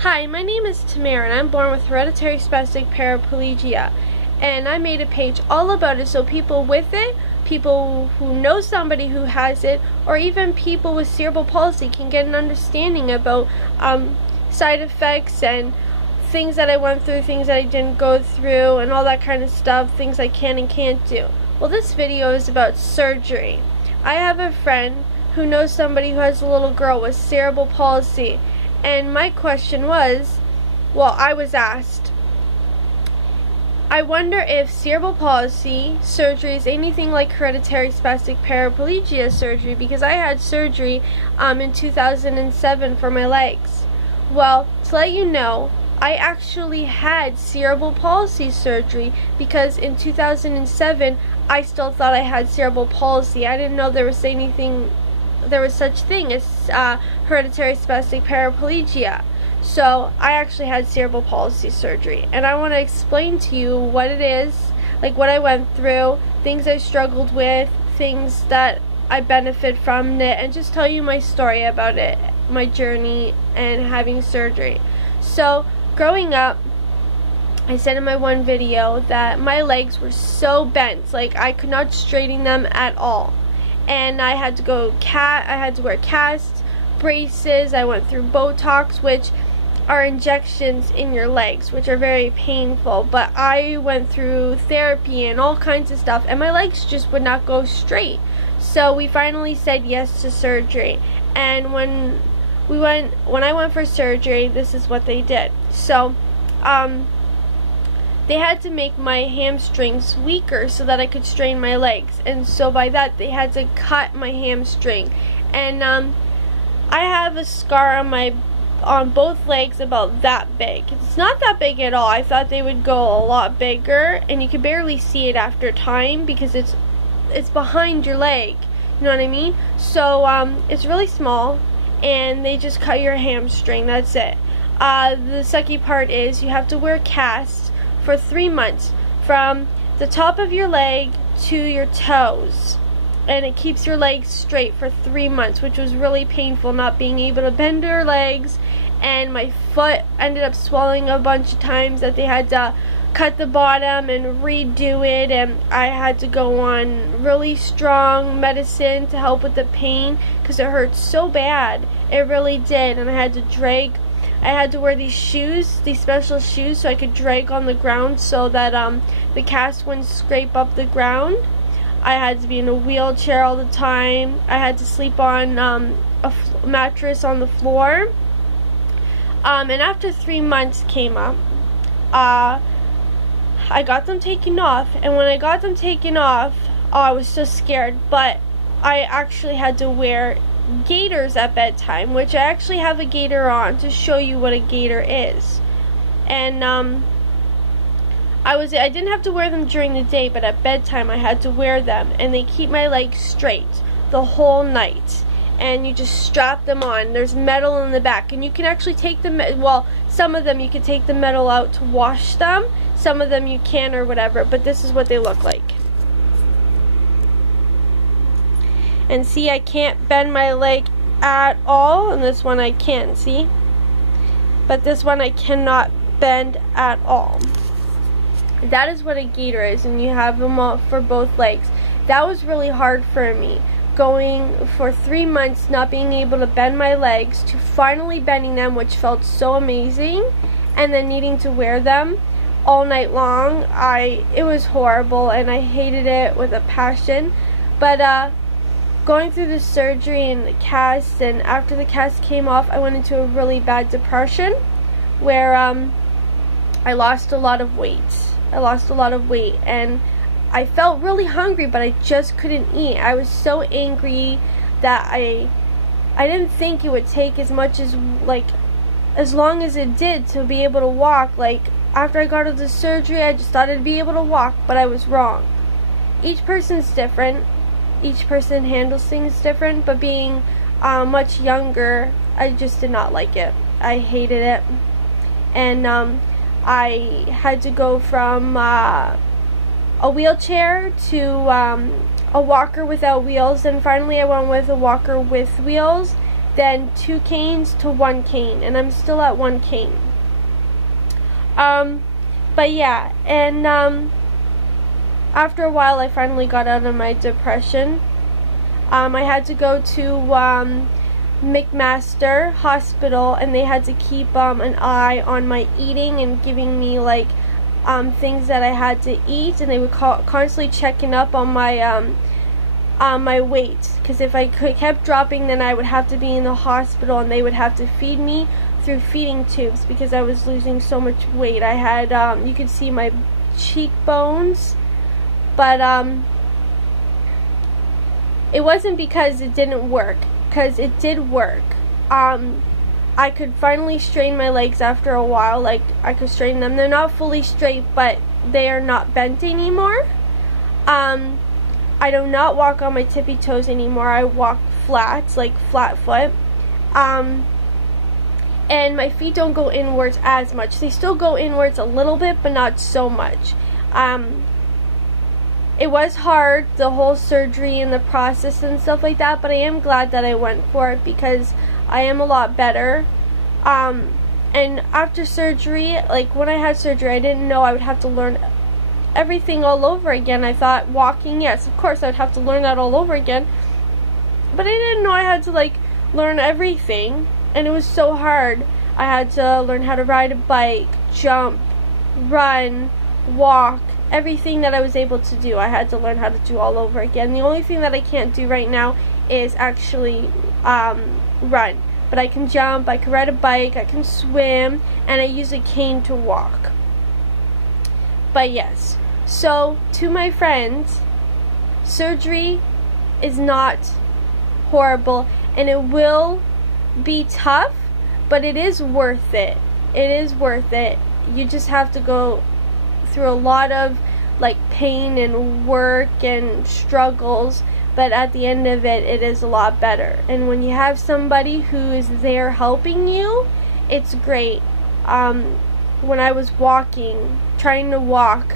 Hi, my name is Tamara and I'm born with hereditary spastic paraplegia, and I made a page all about it so people with it, people who know somebody who has it, or even people with cerebral palsy can get an understanding about side effects and things that I went through, things that I didn't go through, and all that kind of stuff, things I can and can't do. Well, this video is about surgery. I have a friend who knows somebody who has a little girl with cerebral palsy. And my question was, well, I was asked, I wonder if cerebral palsy surgery is anything like hereditary spastic paraplegia surgery, because I had surgery in 2007 for my legs. Well, to let you know, I actually had cerebral palsy surgery because in 2007 I still thought I had cerebral palsy. I didn't know there was such thing as hereditary spastic paraplegia. So I actually had cerebral palsy surgery, and I want to explain to you what it is, like what I went through, things I struggled with, things that I benefit from it, and just tell you my story about it, my journey and having surgery. So growing up, I said in my one video that my legs were so bent, like I could not straighten them at all. And I had to wear casts, braces. I went through Botox, which are injections in your legs, which are very painful. But I went through therapy and all kinds of stuff, and my legs just would not go straight. So we finally said yes to surgery. And when I went for surgery, this is what they did. So, they had to make my hamstrings weaker so that I could strain my legs, and so by that they had to cut my hamstring. And I have a scar on both legs about that big. It's not that big at all. I thought they would go a lot bigger, and you could barely see it after time because it's behind your leg. You know what I mean? So it's really small, and they just cut your hamstring. That's it. The sucky part is you have to wear casts for 3 months from the top of your leg to your toes, and it keeps your legs straight for 3 months, which was really painful, not being able to bend your legs. And my foot ended up swelling a bunch of times that they had to cut the bottom and redo it, and I had to go on really strong medicine to help with the pain because it hurt so bad. It really did. And I had to wear these shoes, these special shoes, so I could drag on the ground so that the cast wouldn't scrape up the ground. I had to be in a wheelchair all the time. I had to sleep on a mattress on the floor. And after 3 months came up, I got them taken off. And when I got them taken off, I was so scared. But I actually had to wear gaiters at bedtime, which I actually have a gaiter on to show you what a gaiter is. And I didn't have to wear them during the day, but at bedtime I had to wear them, and they keep my legs straight the whole night. And you just strap them on. There's metal in the back, and you can actually take some of them you can take the metal out to wash them, some of them you can or whatever, but this is what they look like. And see, I can't bend my leg at all, and this one I can, see? But this one I cannot bend at all. That is what a gaiter is, and you have them all for both legs. That was really hard for me, going for 3 months not being able to bend my legs to finally bending them, which felt so amazing, and then needing to wear them all night long. It was horrible, and I hated it with a passion. But going through the surgery and the cast, and after the cast came off, I went into a really bad depression where I lost a lot of weight. And I felt really hungry, but I just couldn't eat. I was so angry that I didn't think it would take as long as it did to be able to walk. Like, after I got out of the surgery, I just thought I'd be able to walk, but I was wrong. Each person's different. Each person handles things different, but being much younger, I just did not like it. I hated it. And I had to go from a wheelchair to a walker without wheels, and finally I went with a walker with wheels, then 2 canes to 1 cane, and I'm still at 1 cane. But yeah, and after a while I finally got out of my depression. I had to go to McMaster Hospital, and they had to keep an eye on my eating and giving me like things that I had to eat, and they would constantly checking up on my weight, because if I kept dropping, then I would have to be in the hospital, and they would have to feed me through feeding tubes because I was losing so much weight. I had you could see my cheekbones, but it wasn't because it didn't work, because it did work. I could finally straighten my legs after a while. Like, I could straighten them. They're not fully straight, but they are not bent anymore. I do not walk on my tippy toes anymore. I walk flat, like flat foot. And my feet don't go inwards as much. They still go inwards a little bit, but not so much. It was hard, the whole surgery and the process and stuff like that, but I am glad that I went for it because I am a lot better. And after surgery, like when I had surgery, I didn't know I would have to learn everything all over again. I thought walking, yes, of course I'd have to learn that all over again, but I didn't know I had to like learn everything, and it was so hard. I had to learn how to ride a bike, jump, run, walk, everything that I was able to do, I had to learn how to do all over again. The only thing that I can't do right now is actually run, but I can jump, I can ride a bike, I can swim, and I use a cane to walk. But yes, so to my friends, surgery is not horrible, and it will be tough, but it is worth it. It is worth it. You just have to go through a lot of like pain and work and struggles, but at the end of it, it is a lot better. And when you have somebody who is there helping you, it's great. When I was trying to walk,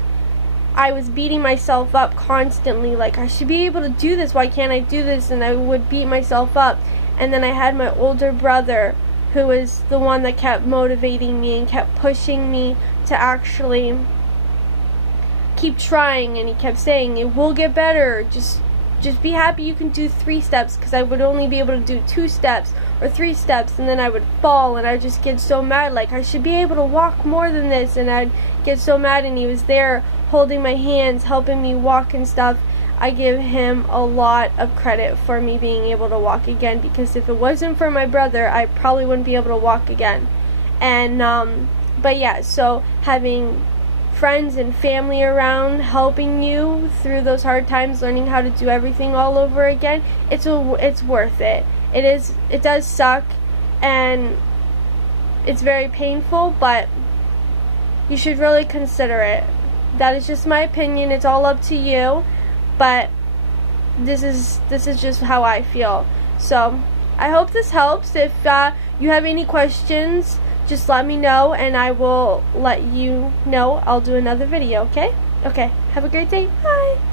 I was beating myself up constantly, like I should be able to do this, why can't I do this? And I would beat myself up. And then I had my older brother, who was the one that kept motivating me and kept pushing me to actually keep trying, and he kept saying it will get better, just be happy you can do 3 steps, because I would only be able to do 2 steps or 3 steps, and then I would fall, and I'd just get so mad, like I should be able to walk more than this, and I'd get so mad. And he was there holding my hands, helping me walk and stuff. I give him a lot of credit for me being able to walk again, because if it wasn't for my brother, I probably wouldn't be able to walk again. And but yeah, so having friends and family around helping you through those hard times, learning how to do everything all over again, it's worth it. It does suck, and it's very painful, but you should really consider it. That is just my opinion. It's all up to you, but this is just how I feel. So I hope this helps. If you have any questions, just let me know, and I will let you know. I'll do another video, okay? Okay, have a great day. Bye!